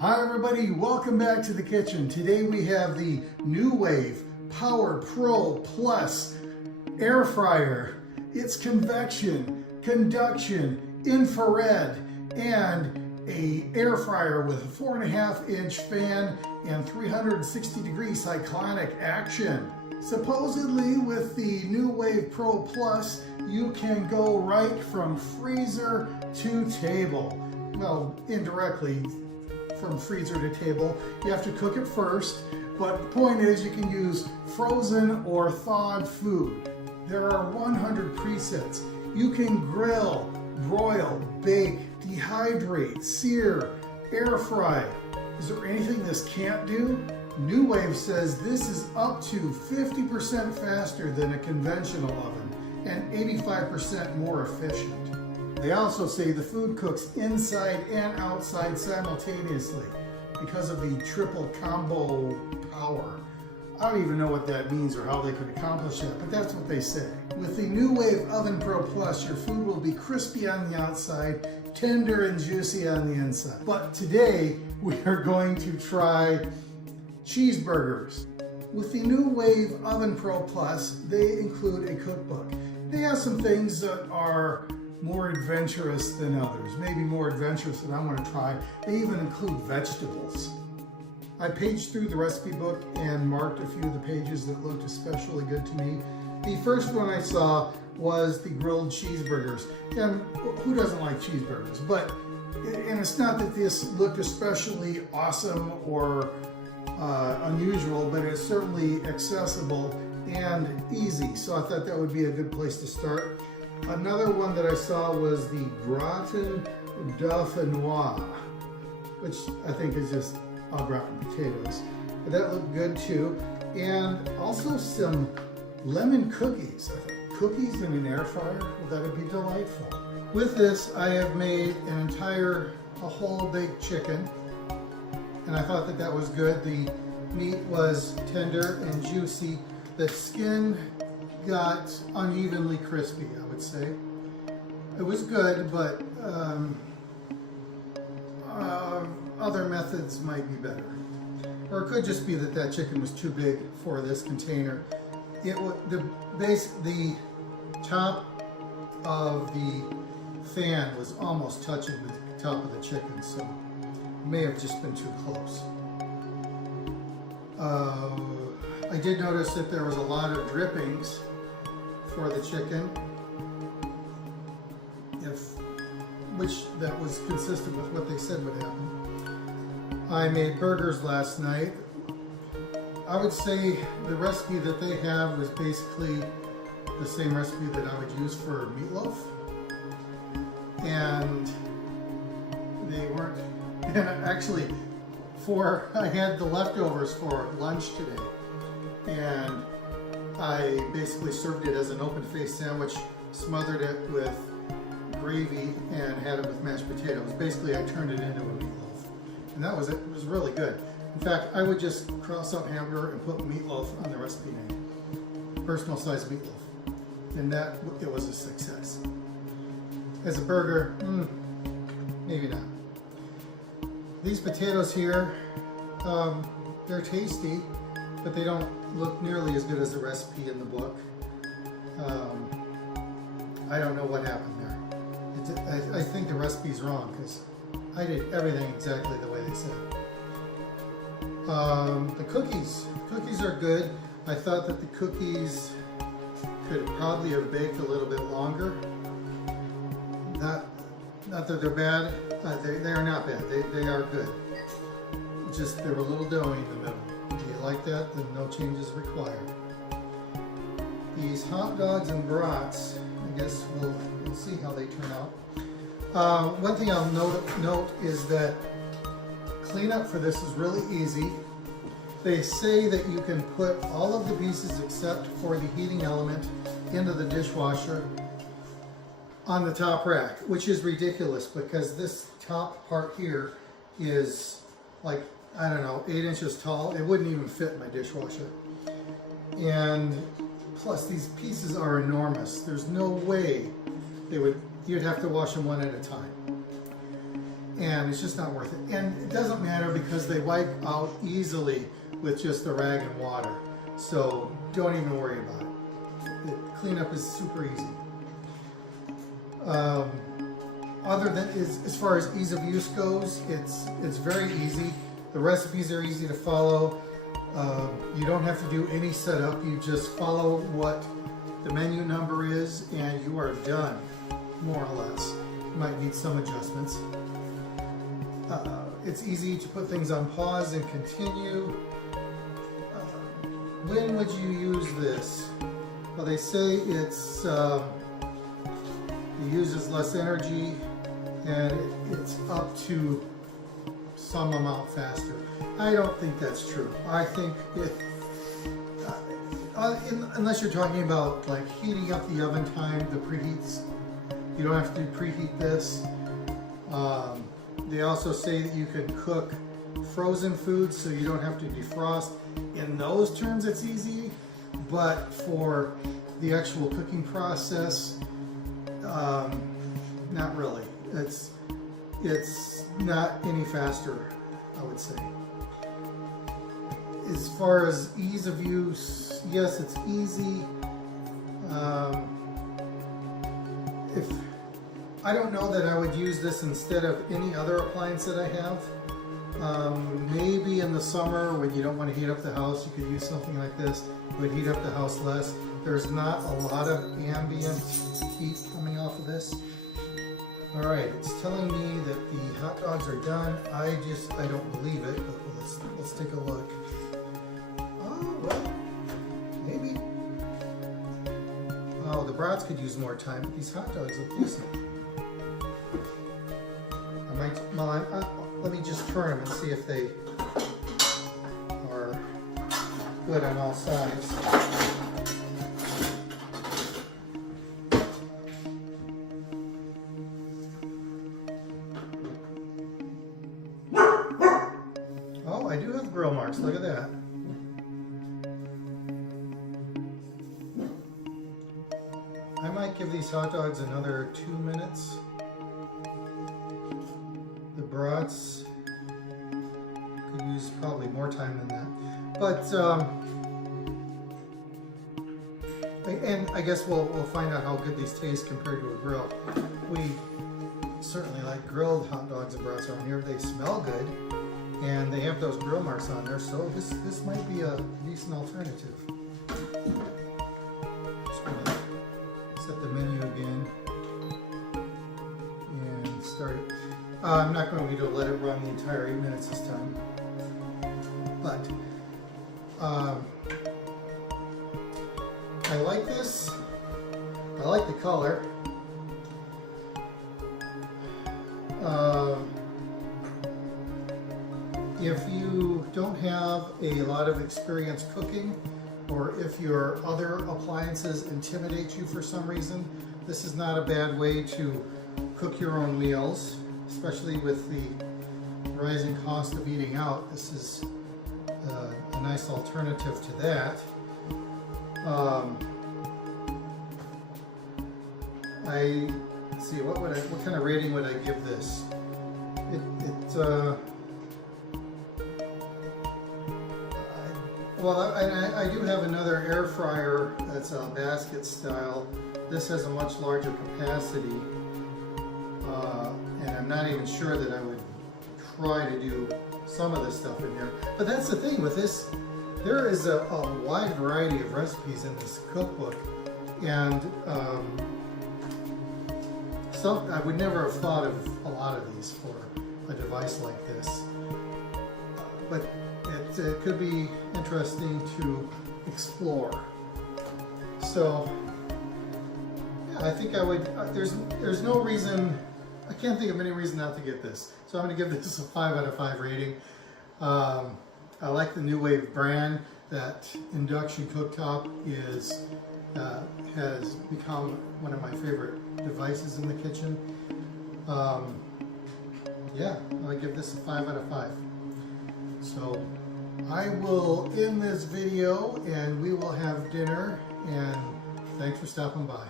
Hi everybody, welcome back to the kitchen. Today we have the Nuwave Power Pro Plus air fryer. It's convection, conduction, infrared, and a air fryer with a 4.5-inch fan and 360-degree cyclonic action. Supposedly with the Nuwave Pro Plus, you can go right from freezer to table. Well, indirectly from freezer to table. You have to cook it first, but the point is you can use frozen or thawed food. There are 100 presets. You can grill, broil, bake, dehydrate, sear, air fry. Is there anything this can't do? Nuwave says this is up to 50% faster than a conventional oven and 85% more efficient. They also say the food cooks inside and outside simultaneously because of the triple combo power. I don't even know what that means or how they could accomplish that, but that's what they say. With the Nuwave Oven Pro Plus, your food will be crispy on the outside, tender and juicy on the inside. But today, we are going to try cheeseburgers. With the Nuwave Oven Pro Plus, they include a cookbook. They have some things that are more adventurous than others, maybe more adventurous than I want to try. They even include vegetables. I paged through the recipe book and marked a few of the pages that looked especially good to me. The first one I saw was the grilled cheeseburgers. And who doesn't like cheeseburgers? And it's not that this looked especially awesome or unusual, but it's certainly accessible and easy. So I thought that would be a good place to start. Another one that I saw was the gratin dauphinoise, which I think is just au gratin potatoes. But that looked good too. And also some lemon cookies. I thought, cookies in an air fryer? Well, that would be delightful. With this, I have made a whole baked chicken. And I thought that that was good. The meat was tender and juicy. The skin got unevenly crispy, I would say. It was good, but other methods might be better. Or it could just be that that chicken was too big for this container. The top of the fan was almost touching the top of the chicken, so it may have just been too close. I did notice that there was a lot of drippings for the chicken, which that was consistent with what they said would happen. I made burgers last night. I would say the recipe that they have was basically the same recipe that I would use for meatloaf. And they weren't, actually, I had the leftovers for lunch today. And I basically served it as an open-faced sandwich, smothered it with gravy, and had it with mashed potatoes. Basically, I turned it into a meatloaf. And that was it. It was really good. In fact, I would just cross out hamburger and put meatloaf on the recipe name. Personal size meatloaf. And it was a success. As a burger, maybe not. These potatoes here, they're tasty, but they don't look nearly as good as the recipe in the book. I don't know what happened there. I think the recipe's wrong because I did everything exactly the way they said. The cookies are good. I thought that the cookies could probably have baked a little bit longer. Not that they're bad. They are not bad. They are good. It's just they're a little doughy in the middle. If you like that, then no changes required. These hot dogs and brats, I guess we'll see how they turn out. One thing I'll note is that cleanup for this is really easy. They say that you can put all of the pieces except for the heating element into the dishwasher on the top rack, which is ridiculous because this top part here is like, I don't know, 8 inches tall. It wouldn't even fit in my dishwasher. And plus these pieces are enormous. There's no way you'd have to wash them one at a time. and it's just not worth it. And it doesn't matter because they wipe out easily with just the rag and water. So don't even worry about it. The cleanup is super easy. Other than as far as ease of use goes, it's very easy. The recipes are easy to follow. You don't have to do any setup. You just follow what the menu number is and you are done, more or less. You might need some adjustments. It's easy to put things on pause and continue. When would you use this? Well, they say it uses less energy and it's up to some amount faster. I don't think that's true. I think unless you're talking about like heating up the oven time, the preheats, you don't have to preheat this. They also say that you can cook frozen foods so you don't have to defrost. In those terms, it's easy, but for the actual cooking process, not really. It's not any faster, I would say. As far as ease of use, yes, it's easy. I don't know that I would use this instead of any other appliance that I have. Maybe in the summer when you don't want to heat up the house, you could use something like this. It would heat up the house less. There's not a lot of ambient heat coming off of this. All right, it's telling me that the hot dogs are done. I don't believe it, but let's take a look. Oh, well, maybe. Oh, the brats could use more time, but these hot dogs look decent. Let me just turn them and see if they are good on all sides. Oh, I do have grill marks, look at that. I might give these hot dogs another 2 minutes. The brats could use probably more time than that, but and I guess we'll find out how good these taste compared to a grill. We certainly like grilled hot dogs and brats around here. They smell good, and they have those grill marks on there, so this might be a decent alternative. Just gonna set the menu again and start it. I'm not going to let it run the entire 8 minutes this time, but I like this. I like the color. If you don't have a lot of experience cooking, or if your other appliances intimidate you for some reason, this is not a bad way to cook your own meals. Especially with the rising cost of eating out, this is a nice alternative to that. Let's see, what kind of rating would I give this? I do have another air fryer that's a basket style. This has a much larger capacity. And I'm not even sure that I would try to do some of this stuff in here. But that's the thing with this, there is a wide variety of recipes in this cookbook. And I would never have thought of a lot of these for a device like this. But it could be interesting to explore. So yeah, I think I would, there's no reason, I can't think of any reason not to get this. So I'm going to give this a 5 out of 5 rating. I like the Nuwave brand. That induction cooktop has become one of my favorite devices in the kitchen. Yeah, I give this a 5 out of 5. So I will end this video and we will have dinner, and thanks for stopping by.